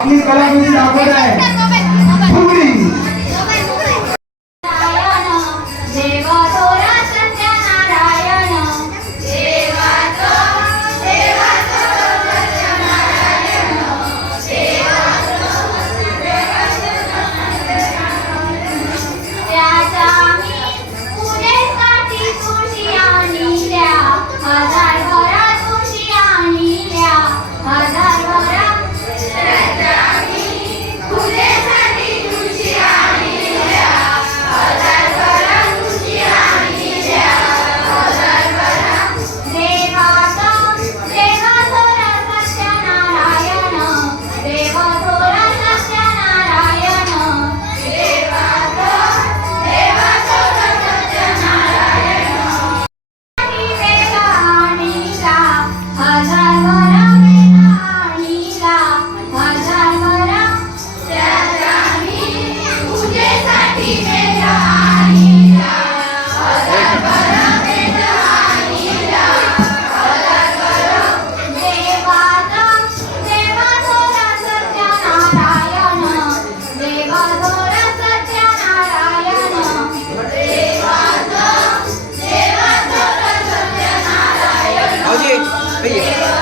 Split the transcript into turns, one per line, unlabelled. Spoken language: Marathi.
आपली कलाकृती दाखवत आहे.
可以。